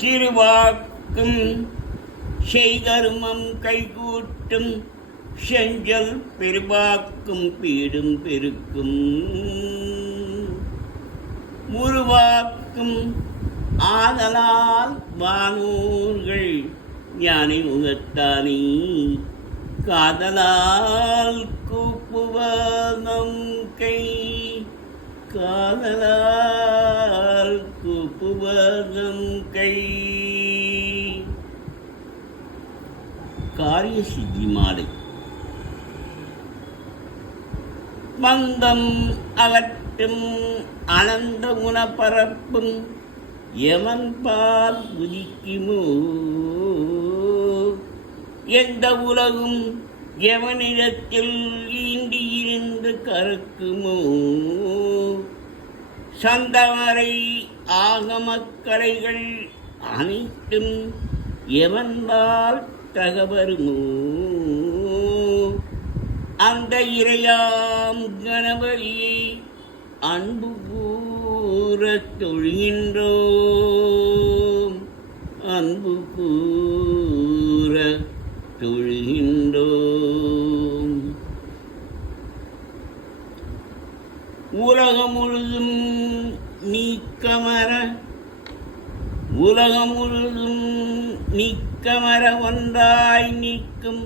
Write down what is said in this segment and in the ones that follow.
திருவாக்கும் செய்கருமம் கைகூட்டும் செஞ்சல் பெருவாக்கும் பீடும் பெருக்கும் முருவாக்கும் ஆதலால் வானூர்கள் ஞானி முகத்தானி காதலால் கூப்புவதம் கை காதலால் கூப்புவதம் கை. காரிய சித்தி மாலை. மந்தம் அகற்றும் அனந்த குணப்பரப்பும் எவன் பால் உதிக்குமோ எந்த உலகும் எவனிடத்தில் ஈண்டியிருந்து கறக்குமோ சந்தமரை ஆகமக்கலைகள் அனைத்தும் எவன்பால் தகவருமோ அந்த இறையாம் கணபதியை அன்பு கூறத் தொழுகின்றோம் அன்பு கூற தொழுகின்றோம். உலகம் முழுதும் நீக்கமர உலகம் முழுதும் நீக்கமர ஒன்றாய் நீக்கும்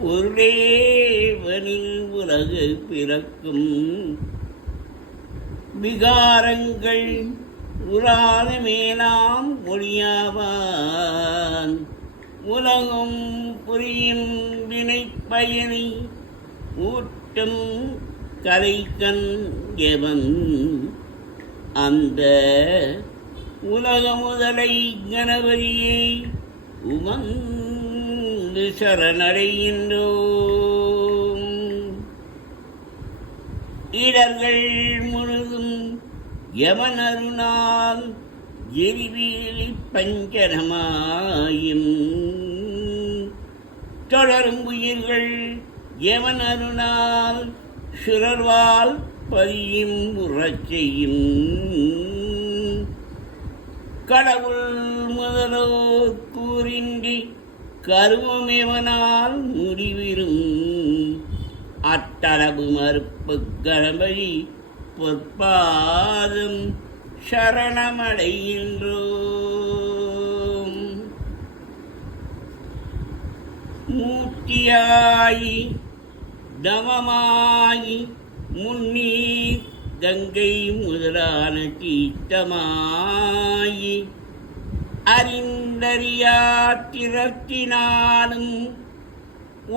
பொருளேவனில் உலகு பிறக்கும் விகாரங்கள் உராத மேலாம் மொழியாவான் உலகம் புரியும் வினை பயனை ஊட்டும் கலைக்கண் எவன் அந்த உலக முதலை கணபதியை உமந்து சரணடைகின்றோம். இடர்கள் முழுதும் எவன் அருணால் எரிவீழி பஞ்சனமாயும் தொடரும் உயிர்கள் எவன் அருணால் சுரர்வால் பதியும் உறச்செய்யும் கடவுள் முதலோ கூறின்றி கருமமேவனால் முடிவிரும் அட்டரபு மறுப்பு கணபதி பொற்பாதம் சரணமடைகின்றோம். மூர்த்தியாயி தவமாயி முன்னீர் கங்கை முதலான தீர்த்தமாயி அறிந்தறியாத்திரத்தினாலும்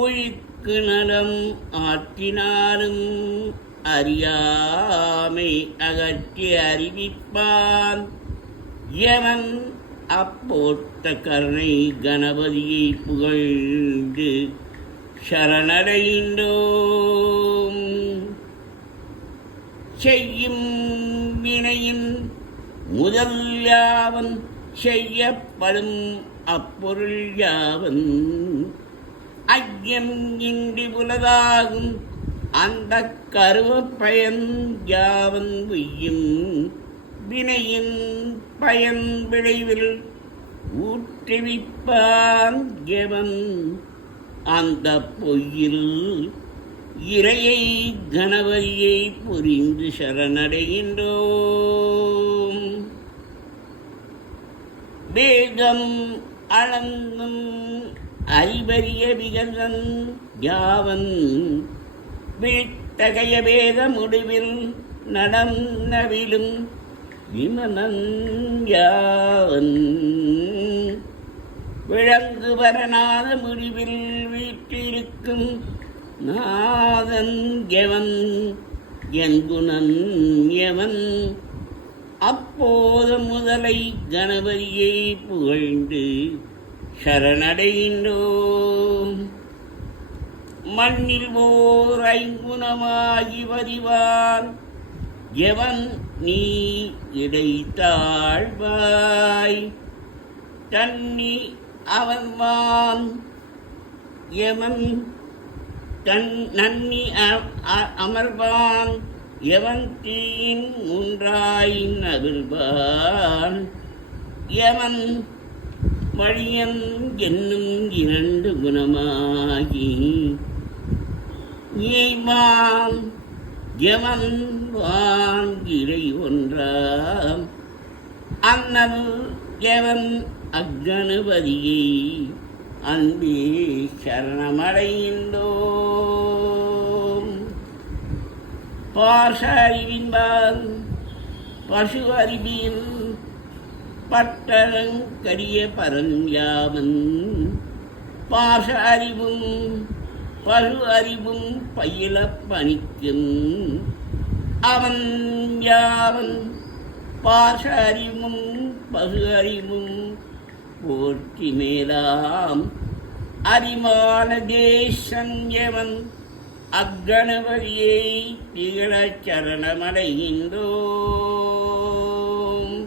ஒழிக்கு நலம் ஆற்றினாலும் அறியாமை அகற்றி அறிவிப்பான் எவன் அப்போத்த கருணை கணபதியை புகழ்ந்து சரணடைகின்றோம். செய்யும் வினையின் முதல் யாவன் செய்யப்படும் அப்பொருள் யாவன் ஐயம் இன்றி புலதாகும் அந்த கருவ பயன் யாவன் உய்யும் வினையின் பயன் விளைவில் ஊற்றுவிப்பான் எவன் அந்த பொய்யில் இறையை கணபதியை புரிந்து சரணடைகின்றோம். வேகம் அளந்தும் அறிவறிய விகதன் யாவன் விழித்தகைய வேத முடிவில் நடந்தவிலும் விமனன் யாவன் விளங்கு வரநாத முடிவில் வீற்றிருக்கும் நாதன் எவன் என்குணன் எவன் அப்போது முதலை கணபதியை புகழ்ந்து சரணடைகின்றோம். மண்ணில் ஓர் ஐங்குணமாகி வரிவான் எவன் நீ இடைத்தாழ்வாய் தன்னி அவன்வான் எவன் நன்னி அமர்வான் எவன் தீயின் முன்றாய் நவிழ்வான் யமன் வழியன் என்னும் இரண்டு குணமாகி ஏய்மான் யமன் வாங்கிடை ஒன்றாம் அண்ணல் யவன் அக்கணபதியை அன்பே சரணமடைகின்றோம். பாச அறிவின்பால் பசு அறிவியல் பட்டரங்கரிய பரஞ்சாமன் பாச அறிவும் பசு அறிவும் பயில பணிக்கும் அவன் யாவன் பாச அறிவும் பசு அறிவும் போற்றி மேலாம் அரிமான தேசஞ்சவன் அக்கணபதியை திகழ சரணமடைகின்றோம்.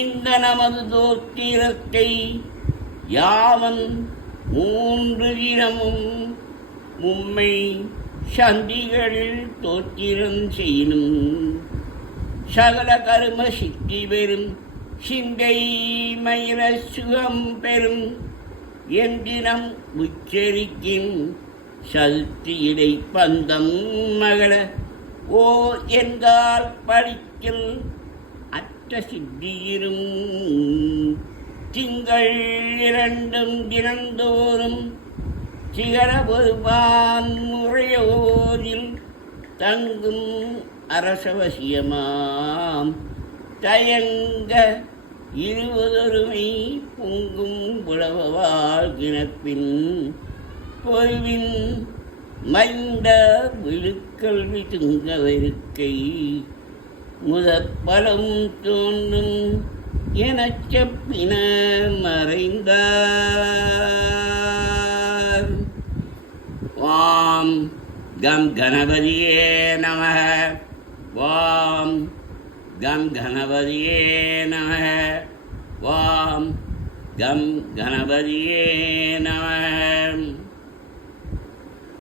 இந்த நமது தோத்திரத்தை யாவன் 3 தினமும் மும்மை சந்திகளில் தோத்திரம் செய்யணும் சகல கரும சித்தி பெறும் சிந்தை மயிர சுகம் பெறும் எந்தினம் உச்சரிக்கும் சதுர்த்தியிடை பந்தம் மகள ஓ என்றால் படிக்கல் அற்ற சித்தியிரும் திங்கள் 2 தினந்தோறும் சிகர ஒருவான் முறையோதில் தங்கும் அரசவசியமாம் தயங்க 20 பொங்கும் புலவவாள் கிணப்பின் பொருவின் மைந்த விழுக்கல்வி துங்கவருக்கை முதற்பலம் தோன்றும் எனச் செப்பின மறைந்தார். வாம் கம் கணபதியே நமः. வாம் கம் கணபதியே நமः. வாம் கம் கணபதியே நமः.